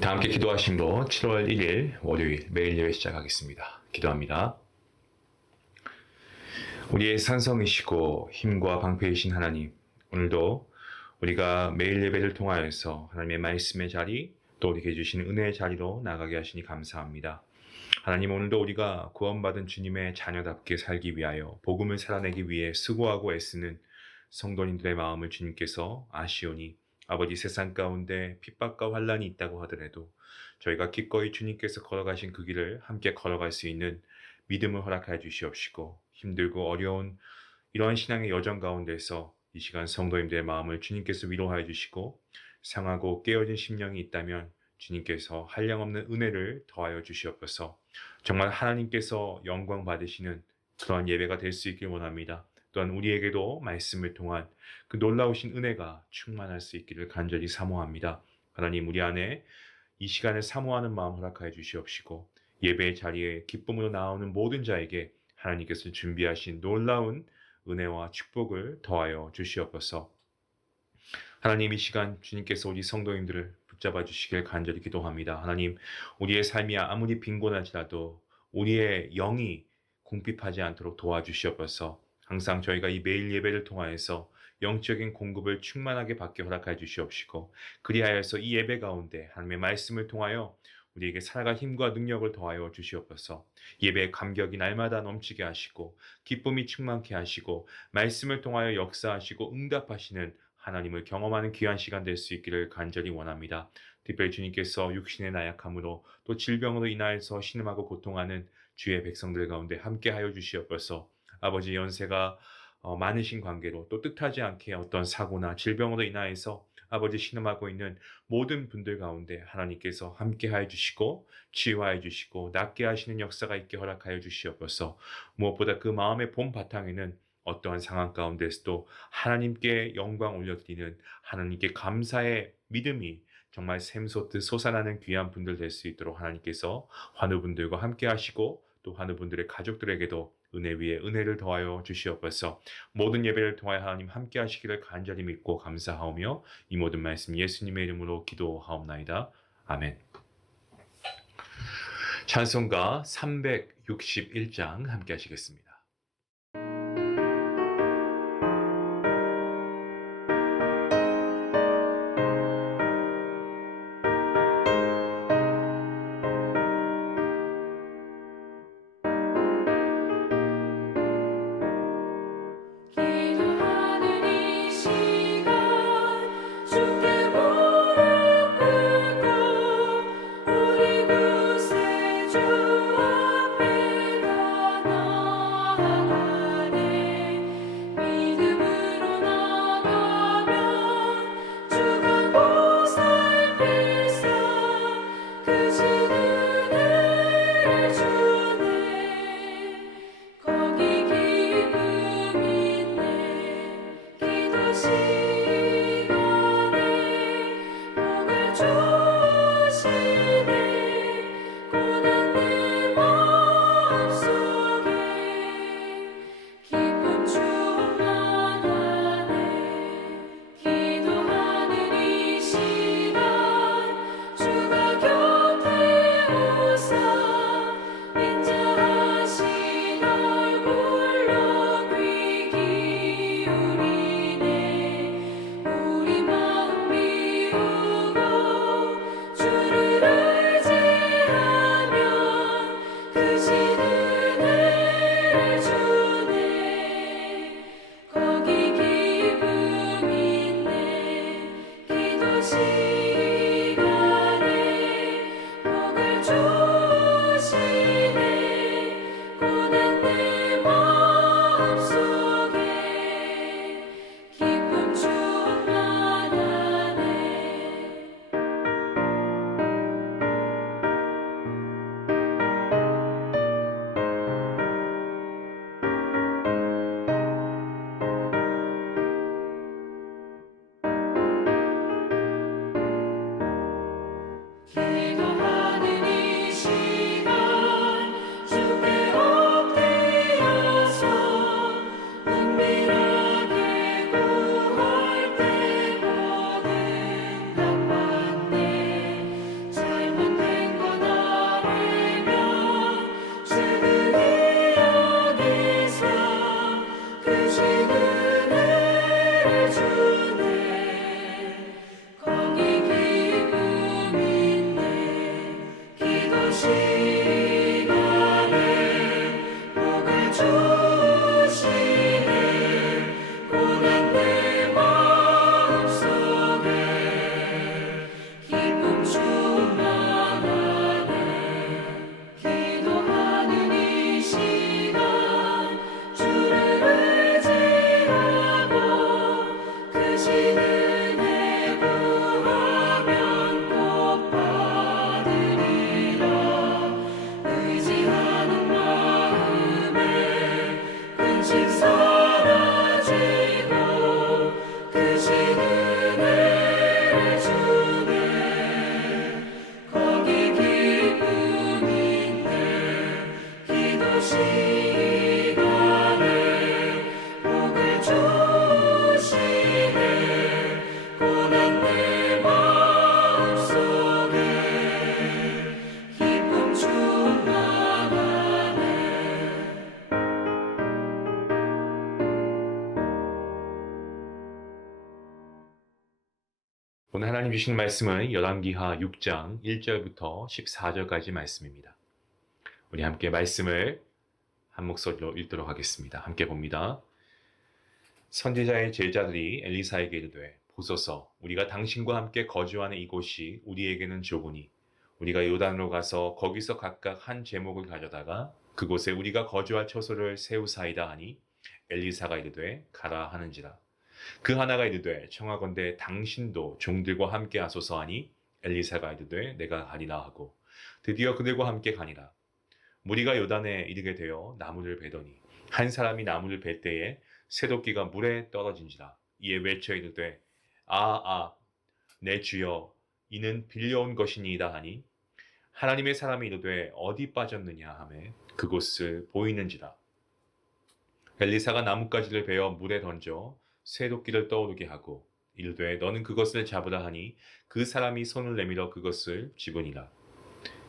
다 함께 기도하심으로 7월 1일 월요일 매일 예배 시작하겠습니다. 기도합니다. 우리의 산성이시고 힘과 방패이신 하나님, 오늘도 우리가 매일 예배를 통하여서 하나님의 말씀의 자리, 또 우리에게 주신 은혜의 자리로 나가게 하시니 감사합니다. 하나님, 오늘도 우리가 구원받은 주님의 자녀답게 살기 위하여 복음을 살아내기 위해 수고하고 애쓰는 성도님들의 마음을 주님께서 아시오니, 아버지, 세상 가운데 핍박과 환란이 있다고 하더라도 저희가 기꺼이 주님께서 걸어가신 그 길을 함께 걸어갈 수 있는 믿음을 허락하여 주시옵시고, 힘들고 어려운 이러한 신앙의 여정 가운데서 이 시간 성도님들의 마음을 주님께서 위로하여 주시고, 상하고 깨어진 심령이 있다면 주님께서 한량없는 은혜를 더하여 주시옵소서. 정말 하나님께서 영광 받으시는 그러한 예배가 될 수 있길 원합니다. 또한 우리에게도 말씀을 통한 그 놀라우신 은혜가 충만할 수 있기를 간절히 사모합니다. 하나님, 우리 안에 이 시간을 사모하는 마음 허락하여 주시옵시고, 예배의 자리에 기쁨으로 나오는 모든 자에게 하나님께서 준비하신 놀라운 은혜와 축복을 더하여 주시옵소서. 하나님, 이 시간 주님께서 우리 성도님들을 붙잡아 주시길 간절히 기도합니다. 하나님, 우리의 삶이 아무리 빈곤할지라도 우리의 영이 궁핍하지 않도록 도와주시옵소서. 항상 저희가 이 매일 예배를 통하여서 영적인 공급을 충만하게 받게 허락하여 주시옵시고, 그리하여서 이 예배 가운데 하나님의 말씀을 통하여 우리에게 살아갈 힘과 능력을 더하여 주시옵소서. 예배의 감격이 날마다 넘치게 하시고, 기쁨이 충만케 하시고, 말씀을 통하여 역사하시고 응답하시는 하나님을 경험하는 귀한 시간 될 수 있기를 간절히 원합니다. 특별히 주님께서 육신의 나약함으로 또 질병으로 인하여서 신음하고 고통하는 주의 백성들 가운데 함께하여 주시옵소서. 아버지, 연세가 많으신 관계로 또 뜻하지 않게 어떤 사고나 질병으로 인하여서 아버지 신음하고 있는 모든 분들 가운데 하나님께서 함께하여 주시고 치유하여 주시고 낫게 하시는 역사가 있게 허락하여 주시옵소서. 무엇보다 그 마음의 본 바탕에는 어떠한 상황 가운데서도 하나님께 영광 올려드리는, 하나님께 감사의 믿음이 정말 샘솟듯 솟아나는 귀한 분들 될 수 있도록 하나님께서 환우분들과 함께 하시고, 또 환우분들의 가족들에게도 은혜 위에 은혜를 더하여 주시옵소서. 모든 예배를 통하여 하나님 함께 하시기를 간절히 믿고 감사하오며, 이 모든 말씀 예수님의 이름으로 기도하옵나이다. 아멘. 찬송가 361장 함께 하시겠습니다. 우리 마음 비우고 하나님 주신 말씀은 열왕기하 6장 1절부터 14절까지 말씀입니다. 우리 함께 말씀을 한 목소리로 읽도록 하겠습니다. 함께 봅니다. 선지자의 제자들이 엘리사에게 이르되 보소서 우리가 당신과 함께 거주하는 이곳이 우리에게는 좁으니 우리가 요단으로 가서 거기서 각각 한 제목을 가져다가 그곳에 우리가 거주할 처소를 세우사이다 하니 엘리사가 이르되 가라 하는지라. 그 하나가 이르되 청하건대 당신도 종들과 함께 하소서 하니 엘리사가 이르되 내가 가리라 하고 드디어 그들과 함께 가니라. 무리가 요단에 이르게 되어 나무를 베더니 한 사람이 나무를 벨 때에 새도끼가 물에 떨어진지라. 이에 외쳐 이르되 내 주여 이는 빌려온 것이니이다 하니 하나님의 사람이 이르되 어디 빠졌느냐 하매 그곳을 보이는지라. 엘리사가 나뭇가지를 베어 물에 던져 새도끼를 떠오르게 하고 이르되 너는 그것을 잡으라 하니 그 사람이 손을 내밀어 그것을 집으니라.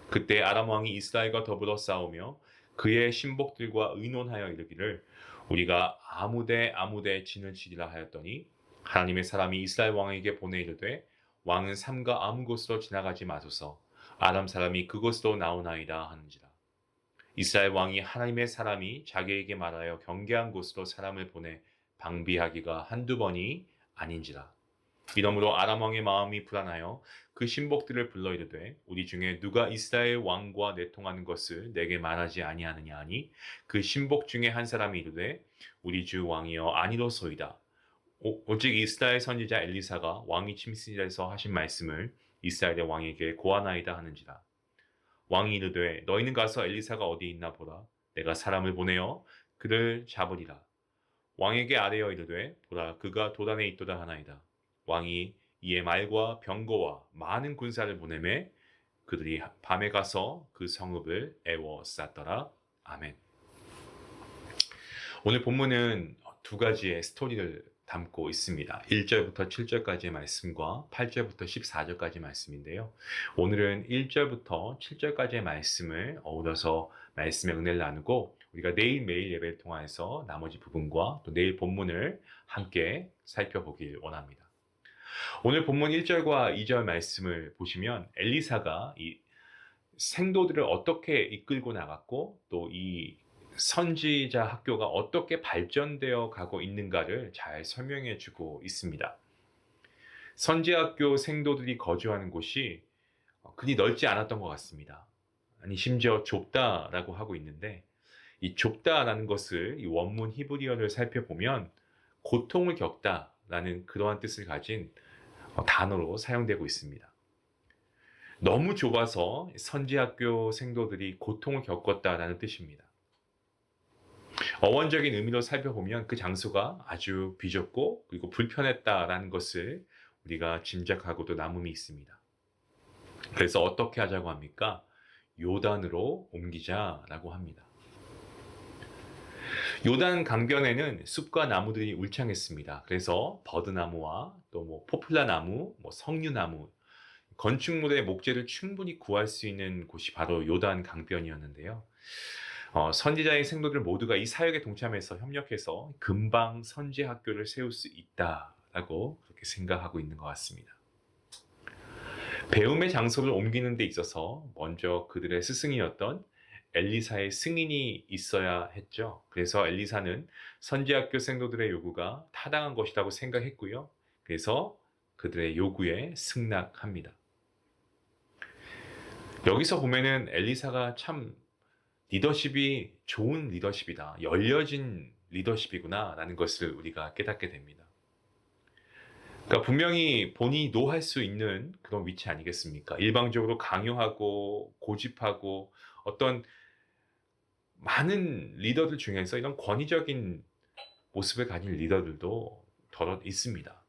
그때 아람 왕이 이스라엘과 더불어 싸우며 그의 신복들과 의논하여 이르기를 우리가 아무데 진을 치리라 하였더니 하나님의 사람이 이스라엘 왕에게 보내 이르되 왕은 삼가 아무 곳으로 지나가지 마소서 아람 사람이 그곳으로 나오나이다 하는지라. 이스라엘 왕이 하나님의 사람이 자기에게 말하여 경계한 곳으로 사람을 보내 방비하기가 한두 번이 아닌지라. 이러므로 아람 왕의 마음이 불안하여 그 신복들을 불러 이르되 우리 중에 누가 이스라엘 왕과 내통하는 것을 내게 말하지 아니하느냐 하니 그 신복 중에 한 사람이 이르되 우리 주 왕이여 아니로소이다. 오직 이스라엘 선지자 엘리사가 왕이 침실에서 하신 말씀을 이스라엘의 왕에게 고하나이다 하는지라. 왕이 이르되 너희는 가서 엘리사가 어디 있나 보라. 내가 사람을 보내어 그를 잡으리라. 왕에게 아뢰어 이르되 보라 그가 도단에 있도다 하나이다. 왕이 이에 말과 병거와 많은 군사를 보내매 그들이 밤에 가서 그 성읍을 애워쌌더라. 아멘. 오늘 본문은 두 가지의 스토리를 담고 있습니다. 1절부터 7절까지의 말씀과 8절부터 14절까지의 말씀인데요. 오늘은 1절부터 7절까지의 말씀을 어우러서 말씀의 은혜를 나누고 우리가 매일 예배를 통해서 나머지 부분과 또 내일 본문을 함께 살펴보길 원합니다. 오늘 본문 1절과 2절 말씀을 보시면 엘리사가 이 생도들을 어떻게 이끌고 나갔고 또 이 선지자 학교가 어떻게 발전되어 가고 있는가를 잘 설명해 주고 있습니다. 선지학교 생도들이 거주하는 곳이 그리 넓지 않았던 것 같습니다. 아니 심지어 좁다라고 하고 있는데 이 좁다라는 것을 이 원문 히브리어를 살펴보면 고통을 겪다라는 그러한 뜻을 가진 단어로 사용되고 있습니다. 너무 좁아서 선지학교 생도들이 고통을 겪었다라는 뜻입니다. 어원적인 의미로 살펴보면 그 장소가 아주 비좁고 그리고 불편했다라는 것을 우리가 짐작하고도 남음이 있습니다. 그래서 어떻게 하자고 합니까? 요단으로 옮기자라고 합니다. 요단 강변에는 숲과 나무들이 울창했습니다. 그래서 버드나무와 또 포플라나무, 석류나무, 건축물의 목재를 충분히 구할 수 있는 곳이 바로 요단 강변이었는데요. 선지자의 생도들 모두가 이 사역에 동참해서 협력해서 금방 선지 학교를 세울 수 있다라고 그렇게 생각하고 있는 것 같습니다. 배움의 장소를 옮기는 데 있어서 먼저 그들의 스승이었던 엘리사의 승인이 있어야 했죠. 그래서 엘리사는 선지학교 생도들의 요구가 타당한 것이라고 생각했고요. 그래서 그들의 요구에 승낙합니다. 여기서 보면은 엘리사가 참 리더십이 좋은 리더십이다. 열려진 리더십이구나 라는 것을 우리가 깨닫게 됩니다. 그러니까 분명히 본인이 노할 수 있는 그런 위치 아니겠습니까? 일방적으로 강요하고 고집하고 어떤 많은 리더들 중에서 이런 권위적인 모습을 가진 리더들도 더러 있습니다.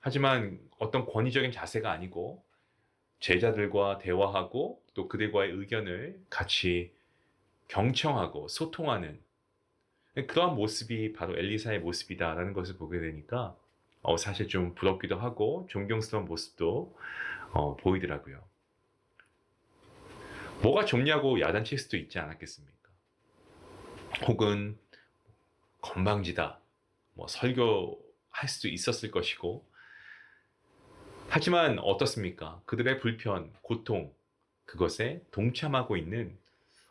하지만 어떤 권위적인 자세가 아니고 제자들과 대화하고 또 그들과의 의견을 같이 경청하고 소통하는 그러한 모습이 바로 엘리사의 모습이다라는 것을 보게 되니까 사실 좀 부럽기도 하고 존경스러운 모습도 보이더라고요. 뭐가 좁냐고 야단칠 수도 있지 않았겠습니까? 혹은 건방지다 설교할 수도 있었을 것이고 하지만 어떻습니까? 그들의 불편, 고통, 그것에 동참하고 있는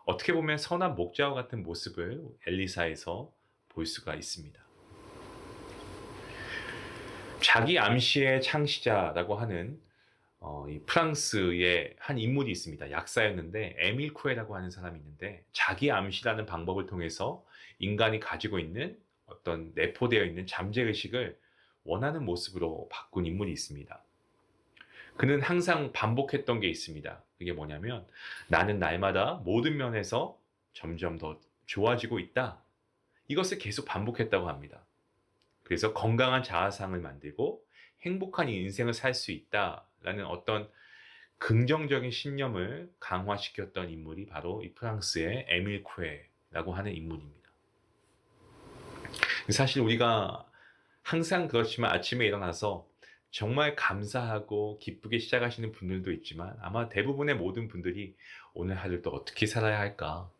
어떻게 보면 선한 목자와 같은 모습을 엘리사에서 볼 수가 있습니다. 자기 암시의 창시자라고 하는 이 프랑스의 한 인물이 있습니다. 약사였는데 에밀 쿠에라고 하는 사람이 있는데 자기 암시라는 방법을 통해서 인간이 가지고 있는 어떤 내포되어 있는 잠재의식을 원하는 모습으로 바꾼 인물이 있습니다. 그는 항상 반복했던 게 있습니다. 그게 뭐냐면 나는 날마다 모든 면에서 점점 더 좋아지고 있다. 이것을 계속 반복했다고 합니다. 그래서 건강한 자아상을 만들고 행복한 인생을 살 수 있다라는 어떤 긍정적인 신념을 강화시켰던 인물이 바로 이 프랑스의 에밀 쿠에라고 하는 인물입니다. 사실 우리가 항상 그렇지만 아침에 일어나서 정말 감사하고 기쁘게 시작하시는 분들도 있지만 아마 대부분의 모든 분들이 오늘 하루를 또 어떻게 살아야 할까?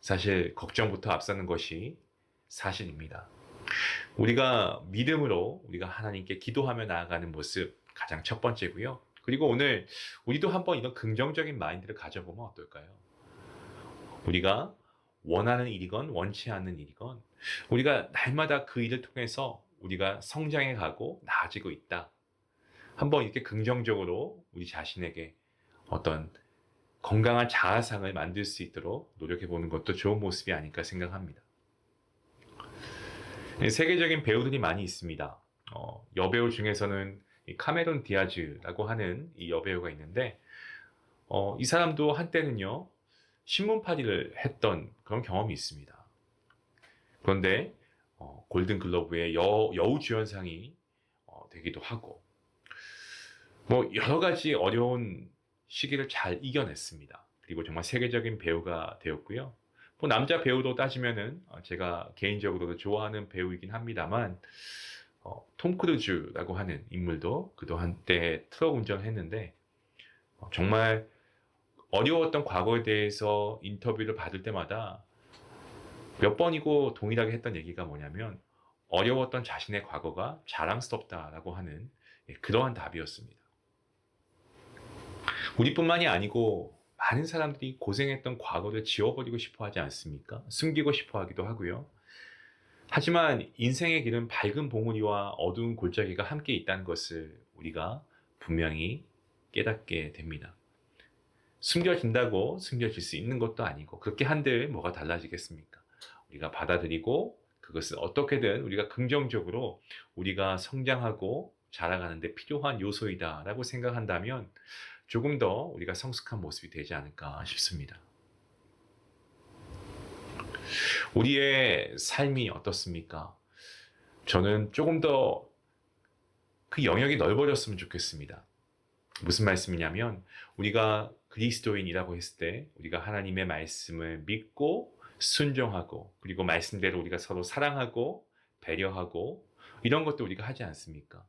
사실 걱정부터 앞서는 것이 사실입니다. 우리가 믿음으로 우리가 하나님께 기도하며 나아가는 모습 가장 첫 번째고요. 그리고 오늘 우리도 한번 이런 긍정적인 마인드를 가져보면 어떨까요? 우리가 원하는 일이건 원치 않는 일이건 우리가 날마다 그 일을 통해서 우리가 성장해 가고 나아지고 있다. 한번 이렇게 긍정적으로 우리 자신에게 어떤 건강한 자아상을 만들 수 있도록 노력해 보는 것도 좋은 모습이 아닐까 생각합니다. 세계적인 배우들이 많이 있습니다. 여배우 중에서는 카메론 디아즈라고 하는 이 여배우가 있는데 이 사람도 한때는요 신문팔이를 했던 그런 경험이 있습니다. 그런데 골든글로브의 여우주연상이 되기도 하고 뭐 여러 가지 어려운 시기를 잘 이겨냈습니다. 그리고 정말 세계적인 배우가 되었고요. 뭐 남자 배우로 따지면은 제가 개인적으로도 좋아하는 배우이긴 합니다만 톰 크루즈라고 하는 인물도 그도 한때 트럭 운전을 했는데 정말 어려웠던 과거에 대해서 인터뷰를 받을 때마다 몇 번이고 동일하게 했던 얘기가 뭐냐면 어려웠던 자신의 과거가 자랑스럽다라고 하는 그러한 답이었습니다. 우리뿐만이 아니고 많은 사람들이 고생했던 과거를 지워버리고 싶어 하지 않습니까? 숨기고 싶어 하기도 하고요. 하지만 인생의 길은 밝은 봉우리와 어두운 골짜기가 함께 있다는 것을 우리가 분명히 깨닫게 됩니다. 숨겨진다고 숨겨질 수 있는 것도 아니고 그렇게 한들 뭐가 달라지겠습니까? 우리가 받아들이고 그것을 어떻게든 우리가 긍정적으로 우리가 성장하고 자라가는 데 필요한 요소이다라고 생각한다면 조금 더 우리가 성숙한 모습이 되지 않을까 싶습니다. 우리의 삶이 어떻습니까? 저는 조금 더 그 영역이 넓어졌으면 좋겠습니다. 무슨 말씀이냐면 우리가 그리스도인이라고 했을 때 우리가 하나님의 말씀을 믿고 순종하고 그리고 말씀대로 우리가 서로 사랑하고 배려하고 이런 것도 우리가 하지 않습니까?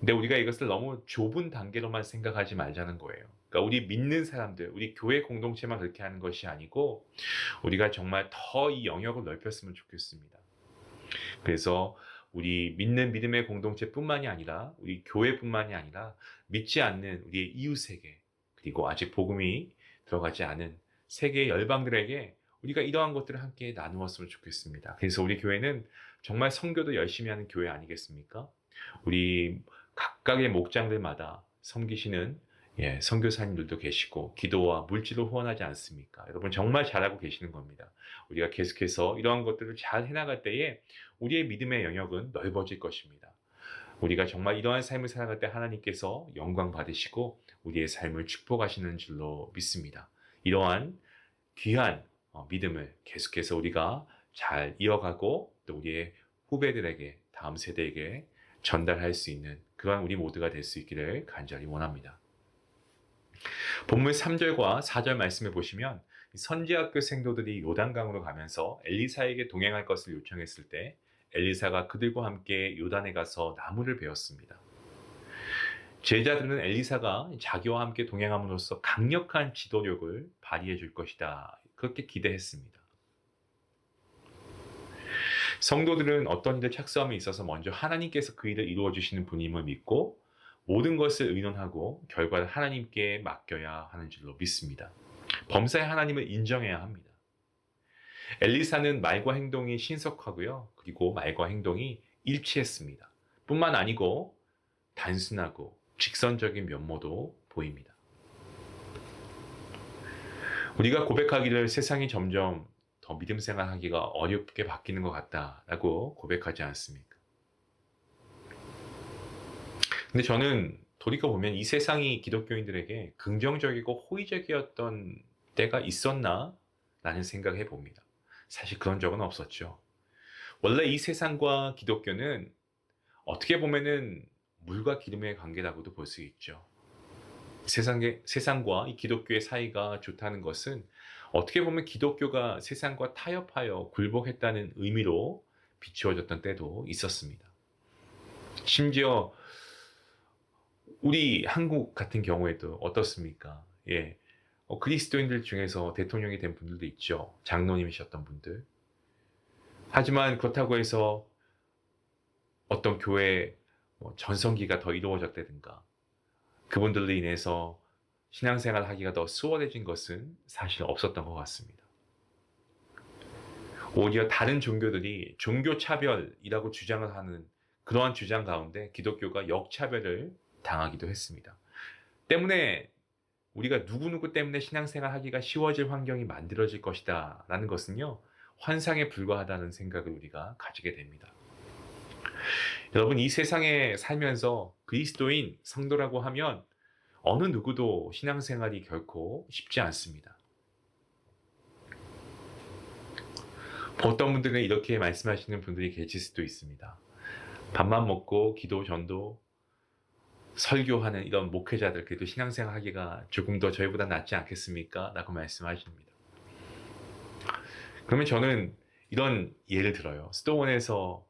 근데 우리가 이것을 너무 좁은 단계로만 생각하지 말자는 거예요. 그러니까 우리 믿는 사람들, 우리 교회 공동체만 그렇게 하는 것이 아니고 우리가 정말 더 이 영역을 넓혔으면 좋겠습니다. 그래서 우리 믿는 믿음의 공동체뿐만이 아니라 우리 교회뿐만이 아니라 믿지 않는 우리의 이웃에게 그리고 아직 복음이 들어가지 않은 세계의 열방들에게 우리가 이러한 것들을 함께 나누었으면 좋겠습니다. 그래서 우리 교회는 정말 선교도 열심히 하는 교회 아니겠습니까? 우리 각각의 목장들마다 섬기시는 선교사님들도 계시고 기도와 물질을 후원하지 않습니까? 여러분 정말 잘하고 계시는 겁니다. 우리가 계속해서 이러한 것들을 잘 해나갈 때에 우리의 믿음의 영역은 넓어질 것입니다. 우리가 정말 이러한 삶을 살아갈 때 하나님께서 영광 받으시고 우리의 삶을 축복하시는 줄로 믿습니다. 이러한 귀한 믿음을 계속해서 우리가 잘 이어가고 또 우리의 후배들에게 다음 세대에게 전달할 수 있는 그러한 우리 모두가 될 수 있기를 간절히 원합니다. 본문 3절과 4절 말씀을 보시면 선지학교 생도들이 요단강으로 가면서 엘리사에게 동행할 것을 요청했을 때 엘리사가 그들과 함께 요단에 가서 나무를 베었습니다. 제자들은 엘리사가 자기와 함께 동행함으로써 강력한 지도력을 발휘해 줄 것이다. 그렇게 기대했습니다. 성도들은 어떤 일을 착수함에 있어서 먼저 하나님께서 그 일을 이루어 주시는 분임을 믿고 모든 것을 의논하고 결과를 하나님께 맡겨야 하는 줄로 믿습니다. 범사의 하나님을 인정해야 합니다. 엘리사는 말과 행동이 신속하고요. 그리고 말과 행동이 일치했습니다. 뿐만 아니고 단순하고 직선적인 면모도 보입니다. 우리가 고백하기를 세상이 점점 더 믿음 생활하기가 어렵게 바뀌는 것 같다라고 고백하지 않습니까? 근데 저는 돌이켜보면 이 세상이 기독교인들에게 긍정적이고 호의적이었던 때가 있었나? 라는 생각을 해봅니다. 사실 그런 적은 없었죠. 원래 이 세상과 기독교는 어떻게 보면은 물과 기름의 관계라고도 볼 수 있죠. 세상과 이 기독교의 사이가 좋다는 것은 어떻게 보면 기독교가 세상과 타협하여 굴복했다는 의미로 비추어졌던 때도 있었습니다. 심지어 우리 한국 같은 경우에도 어떻습니까? 예. 그리스도인들 중에서 대통령이 된 분들도 있죠. 장로님이셨던 분들. 하지만 그렇다고 해서 어떤 교회 전성기가 더 이루어졌다든가 그분들로 인해서 신앙생활 하기가 더 수월해진 것은 사실 없었던 것 같습니다. 오히려 다른 종교들이 종교차별이라고 주장을 하는 그러한 주장 가운데 기독교가 역차별을 당하기도 했습니다. 때문에 우리가 누구누구 때문에 신앙생활 하기가 쉬워질 환경이 만들어질 것이다 라는 것은요, 환상에 불과하다는 생각을 우리가 가지게 됩니다. 여러분, 이 세상에 살면서 그리스도인 성도라고 하면 어느 누구도 신앙생활이 결코 쉽지 않습니다. 어떤 분들은 이렇게 말씀하시는 분들이 계실 수도 있습니다. 밥만 먹고 기도 전도 설교하는 이런 목회자들 그래도 신앙생활 하기가 조금 더 저희보다 낫지 않겠습니까? 라고 말씀하십니다. 그러면 저는 이런 예를 들어요. 수도원에서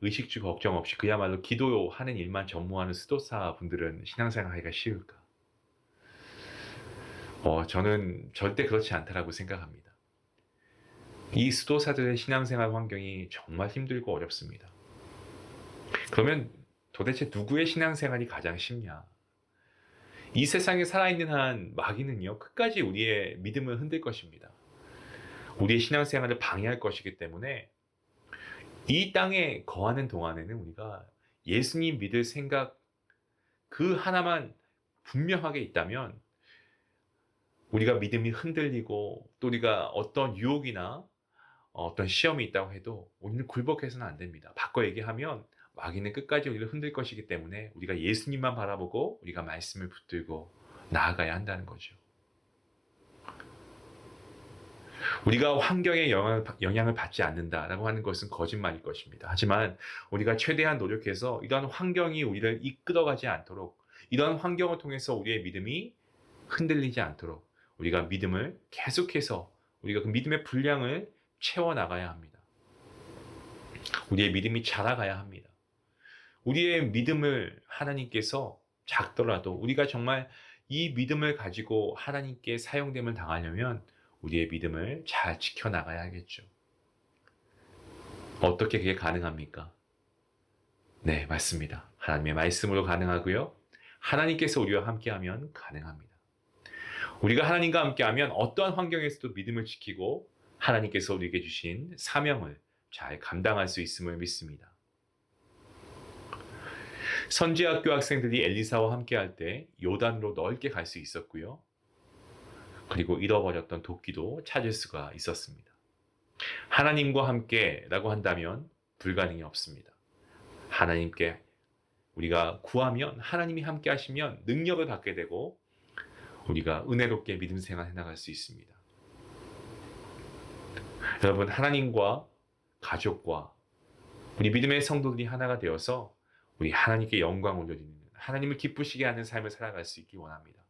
의식주 걱정 없이 그야말로 기도하는 일만 전무하는 수도사 분들은 신앙생활 하기가 쉬울까? 저는 절대 그렇지 않다라고 생각합니다. 이 수도사들의 신앙생활 환경이 정말 힘들고 어렵습니다. 그러면 도대체 누구의 신앙생활이 가장 쉽냐? 이 세상에 살아있는 한 마귀는요, 끝까지 우리의 믿음을 흔들 것입니다. 우리의 신앙생활을 방해할 것이기 때문에 이 땅에 거하는 동안에는 우리가 예수님 믿을 생각 그 하나만 분명하게 있다면 우리가 믿음이 흔들리고 또 우리가 어떤 유혹이나 어떤 시험이 있다고 해도 우리는 굴복해서는 안 됩니다. 바꿔 얘기하면 마귀는 끝까지 우리를 흔들 것이기 때문에 우리가 예수님만 바라보고 우리가 말씀을 붙들고 나아가야 한다는 거죠. 우리가 환경에 영향을 받지 않는다라고 하는 것은 거짓말일 것입니다. 하지만 우리가 최대한 노력해서 이러한 환경이 우리를 이끌어가지 않도록 이러한 환경을 통해서 우리의 믿음이 흔들리지 않도록 우리가 믿음을 계속해서 우리가 그 믿음의 분량을 채워나가야 합니다. 우리의 믿음이 자라가야 합니다. 우리의 믿음을 하나님께서 작더라도 우리가 정말 이 믿음을 가지고 하나님께 사용됨을 당하려면 우리의 믿음을 잘 지켜나가야겠죠. 어떻게 그게 가능합니까? 네, 맞습니다. 하나님의 말씀으로 가능하고요. 하나님께서 우리와 함께하면 가능합니다. 우리가 하나님과 함께하면 어떠한 환경에서도 믿음을 지키고 하나님께서 우리에게 주신 사명을 잘 감당할 수 있음을 믿습니다. 선지학교 학생들이 엘리사와 함께할 때 요단으로 넓게 갈 수 있었고요. 그리고 잃어버렸던 도끼도 찾을 수가 있었습니다. 하나님과 함께라고 한다면 불가능이 없습니다. 하나님께 우리가 구하면 하나님이 함께 하시면 능력을 받게 되고 우리가 은혜롭게 믿음 생활 해나갈 수 있습니다. 여러분, 하나님과 가족과 우리 믿음의 성도들이 하나가 되어서 우리 하나님께 영광 올려드리는 하나님을 기쁘시게 하는 삶을 살아갈 수 있기 원합니다.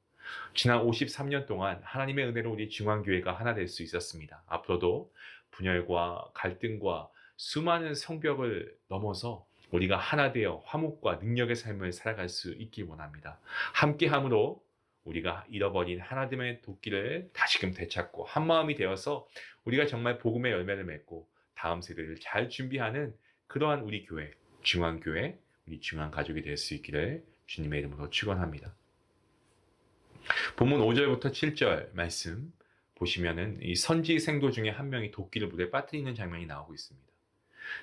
지난 53년 동안 하나님의 은혜로 우리 중앙교회가 하나 될 수 있었습니다. 앞으로도 분열과 갈등과 수많은 성벽을 넘어서 우리가 하나 되어 화목과 능력의 삶을 살아갈 수 있기 원합니다. 함께함으로 우리가 잃어버린 하나됨의 도끼를 다시금 되찾고 한마음이 되어서 우리가 정말 복음의 열매를 맺고 다음 세대를 잘 준비하는 그러한 우리 교회, 중앙교회, 우리 중앙가족이 될 수 있기를 주님의 이름으로 축원합니다. 본문 5절부터 7절 말씀 보시면은 이 선지생도 중에 한 명이 도끼를 물에 빠뜨리는 장면이 나오고 있습니다.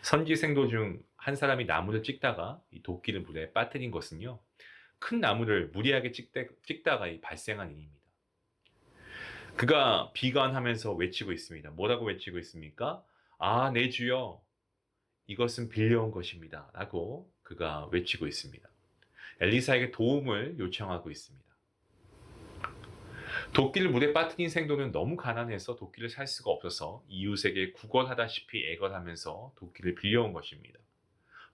선지생도 중 한 사람이 나무를 찍다가 이 도끼를 물에 빠뜨린 것은요, 큰 나무를 무리하게 찍다가 발생한 일입니다. 그가 비관하면서 외치고 있습니다. 뭐라고 외치고 있습니까? 아, 내 주여, 이것은 빌려온 것입니다. 라고 그가 외치고 있습니다. 엘리사에게 도움을 요청하고 있습니다. 도끼를 물에 빠뜨린 생도는 너무 가난해서 도끼를 살 수가 없어서 이웃에게 구걸하다시피 애걸하면서 도끼를 빌려온 것입니다.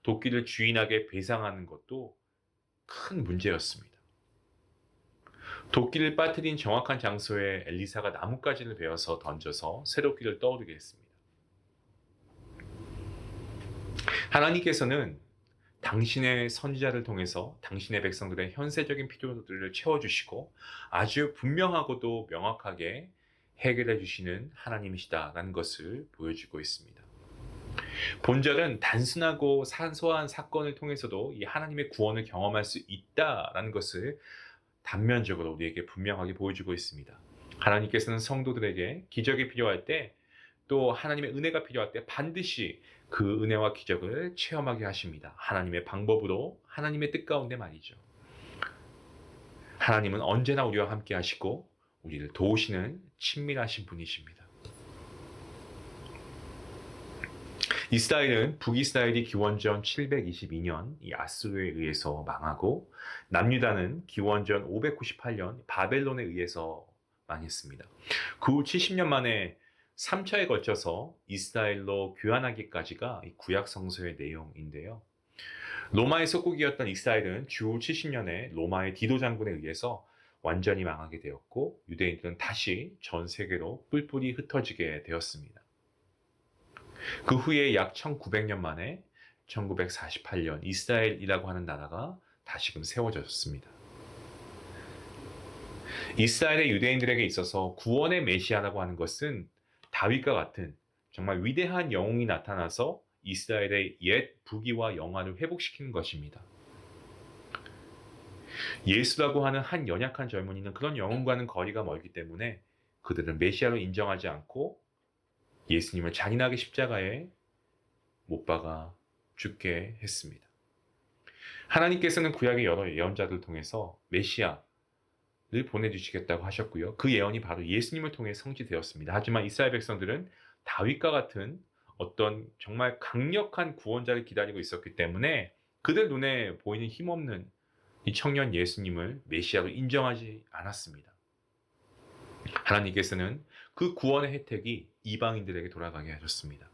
도끼를 주인에게 배상하는 것도 큰 문제였습니다. 도끼를 빠뜨린 정확한 장소에 엘리사가 나뭇가지를 베어서 던져서 새도끼를 떠오르게 했습니다. 하나님께서는 당신의 선지자를 통해서 당신의 백성들의 현세적인 필요들을 채워주시고 아주 분명하고도 명확하게 해결해 주시는 하나님이시다라는 것을 보여주고 있습니다. 본절은 단순하고 사소한 사건을 통해서도 이 하나님의 구원을 경험할 수 있다라는 것을 단면적으로 우리에게 분명하게 보여주고 있습니다. 하나님께서는 성도들에게 기적이 필요할 때, 또 하나님의 은혜가 필요할 때 반드시 그 은혜와 기적을 체험하게 하십니다. 하나님의 방법으로, 하나님의 뜻 가운데 말이죠. 하나님은 언제나 우리와 함께 하시고 우리를 도우시는 친밀하신 분이십니다. 이스라엘은 북이스라엘이 기원전 722년 이 아수르에 의해서 망하고, 남유다는 기원전 598년 바벨론에 의해서 망했습니다. 그 후 70년 만에 3차에 걸쳐서 이스라엘로 귀환하기까지가 이 구약 성서의 내용인데요. 로마의 속국이었던 이스라엘은 주후 70년에 로마의 디도 장군에 의해서 완전히 망하게 되었고, 유대인들은 다시 전 세계로 뿔뿔이 흩어지게 되었습니다. 그 후에 약 1900년 만에 1948년 이스라엘이라고 하는 나라가 다시금 세워졌습니다. 이스라엘의 유대인들에게 있어서 구원의 메시아라고 하는 것은 다윗과 같은 정말 위대한 영웅이 나타나서 이스라엘의 옛 부귀와 영화를 회복시키는 것입니다. 예수라고 하는 한 연약한 젊은이는 그런 영웅과는 거리가 멀기 때문에 그들은 메시아로 인정하지 않고 예수님을 잔인하게 십자가에 못 박아 죽게 했습니다. 하나님께서는 구약의 여러 예언자들을 통해서 메시아를 보내주시겠다고 하셨고요. 그 예언이 바로 예수님을 통해 성취되었습니다. 하지만 이스라엘 백성들은 다윗과 같은 어떤 정말 강력한 구원자를 기다리고 있었기 때문에 그들 눈에 보이는 힘없는 이 청년 예수님을 메시아로 인정하지 않았습니다. 하나님께서는 그 구원의 혜택이 이방인들에게 돌아가게 하셨습니다.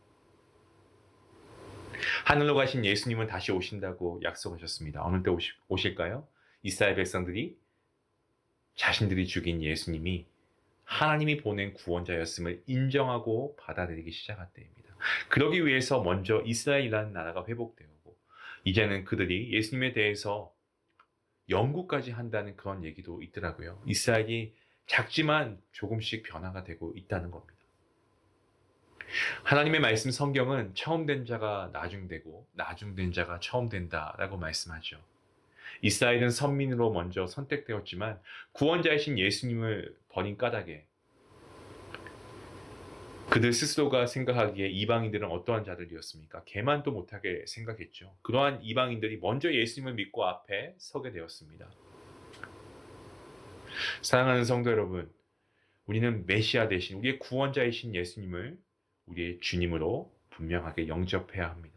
하늘로 가신 예수님은 다시 오신다고 약속하셨습니다. 어느 때 오실까요? 이스라엘 백성들이 자신들이 죽인 예수님이 하나님이 보낸 구원자였음을 인정하고 받아들이기 시작할 때입니다. 그러기 위해서 먼저 이스라엘이라는 나라가 회복되고, 이제는 그들이 예수님에 대해서 연구까지 한다는 그런 얘기도 있더라고요. 이스라엘이 작지만 조금씩 변화가 되고 있다는 겁니다. 하나님의 말씀 성경은 처음 된 자가 나중되고 나중된 자가 처음 된다라고 말씀하죠. 이스라엘은 선민으로 먼저 선택되었지만 구원자이신 예수님을 버린 까닭에 그들 스스로가 생각하기에 이방인들은 어떠한 자들이었습니까? 개만도 못하게 생각했죠. 그러한 이방인들이 먼저 예수님을 믿고 앞에 서게 되었습니다. 사랑하는 성도 여러분, 우리는 메시아 대신 우리의 구원자이신 예수님을 우리의 주님으로 분명하게 영접해야 합니다.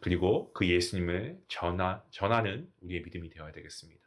그리고 그 예수님을 전하는 우리의 믿음이 되어야 되겠습니다.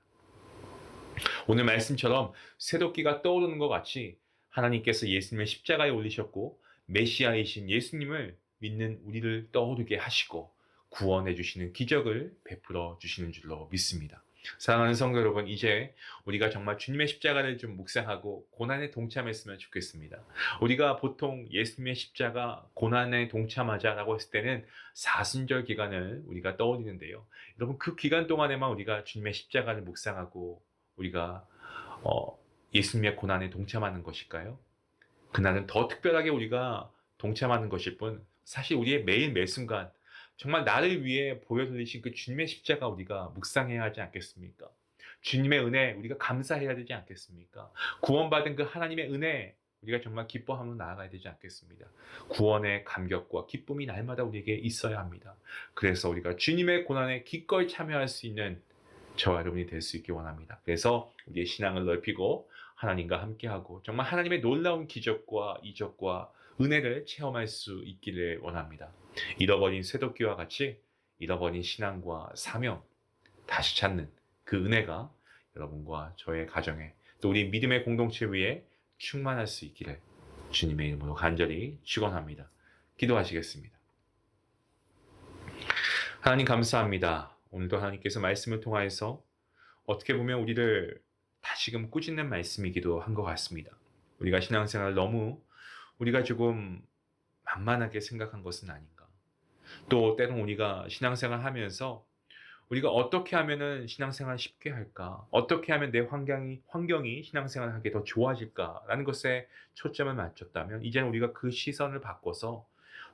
오늘 말씀처럼 새도끼가 떠오르는 것 같이 하나님께서 예수님을 십자가에 올리셨고 메시아이신 예수님을 믿는 우리를 떠오르게 하시고 구원해 주시는 기적을 베풀어 주시는 줄로 믿습니다. 사랑하는 성도 여러분, 이제 우리가 정말 주님의 십자가를 좀 묵상하고 고난에 동참했으면 좋겠습니다. 우리가 보통 예수님의 십자가 고난에 동참하자라고 했을 때는 사순절 기간을 우리가 떠올리는데요. 여러분, 그 기간 동안에만 우리가 주님의 십자가를 묵상하고 우리가 예수님의 고난에 동참하는 것일까요? 그날은 더 특별하게 우리가 동참하는 것일 뿐, 사실 우리의 매일 매 순간 정말 나를 위해 보여드리신 그 주님의 십자가 우리가 묵상해야 하지 않겠습니까? 주님의 은혜 우리가 감사해야 되지 않겠습니까? 구원받은 그 하나님의 은혜 우리가 정말 기뻐하며 나아가야 되지 않겠습니다. 구원의 감격과 기쁨이 날마다 우리에게 있어야 합니다. 그래서 우리가 주님의 고난에 기꺼이 참여할 수 있는 저와 여러분이 될 수 있기 원합니다. 그래서 우리의 신앙을 넓히고 하나님과 함께하고 정말 하나님의 놀라운 기적과 이적과 은혜를 체험할 수 있기를 원합니다. 잃어버린 쇠도끼와 같이 잃어버린 신앙과 사명 다시 찾는 그 은혜가 여러분과 저의 가정에 또 우리 믿음의 공동체 위에 충만할 수 있기를 주님의 이름으로 간절히 축원합니다. 기도하시겠습니다. 하나님 감사합니다. 오늘도 하나님께서 말씀을 통하여서 어떻게 보면 우리를 다시금 꾸짖는 말씀이기도 한 것 같습니다. 우리가 신앙생활을 너무 우리가 조금 만만하게 생각한 것은 아닌가. 또 때론 우리가 신앙생활 하면서 우리가 어떻게 하면은 신앙생활 쉽게 할까? 어떻게 하면 내 환경이 신앙생활을 하기에 더 좋아질까라는 것에 초점을 맞췄다면 이제는 우리가 그 시선을 바꿔서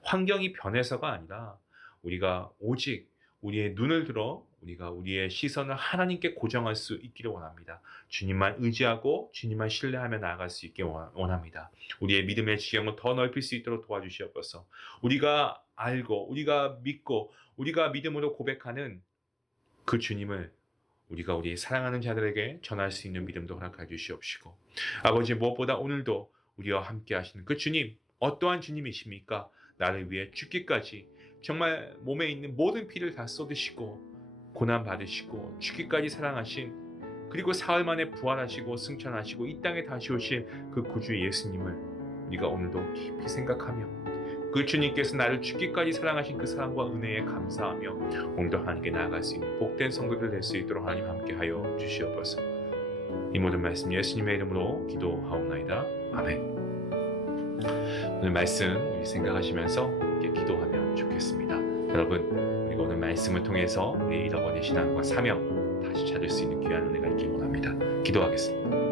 환경이 변해서가 아니라 우리가 오직 우리의 눈을 들어 우리가 우리의 시선을 하나님께 고정할 수 있기를 원합니다. 주님만 의지하고 주님만 신뢰하며 나아갈 수 있게 원합니다. 우리의 믿음의 지경을 더 넓힐 수 있도록 도와주시옵소서. 우리가 알고 우리가 믿고 우리가 믿음으로 고백하는 그 주님을 우리가 우리 사랑하는 자들에게 전할 수 있는 믿음도 허락해 주시옵시고 아버지 무엇보다 오늘도 우리와 함께 하시는 그 주님 어떠한 주님이십니까? 나를 위해 죽기까지 정말 몸에 있는 모든 피를 다 쏟으시고 고난 받으시고 죽기까지 사랑하신 그리고 사흘 만에 부활하시고 승천하시고 이 땅에 다시 오실 그 구주 예수님을 우리가 오늘도 깊이 생각하며 그 주님께서 나를 죽기까지 사랑하신 그 사랑과 은혜에 감사하며 오늘도 하나님께 나아갈 수 있는 복된 성도들 될 수 있도록 하나님 함께하여 주시옵소서. 이 모든 말씀 예수님의 이름으로 기도하옵나이다. 아멘. 오늘 말씀 우리 생각하시면서 이렇게 기도하면 좋겠습니다. 여러분 우리가 오늘 말씀을 통해서 우리의 잃어버린 신앙과 사명 다시 찾을 수 있는 귀한 은혜가 있길 원합니다. 기도하겠습니다.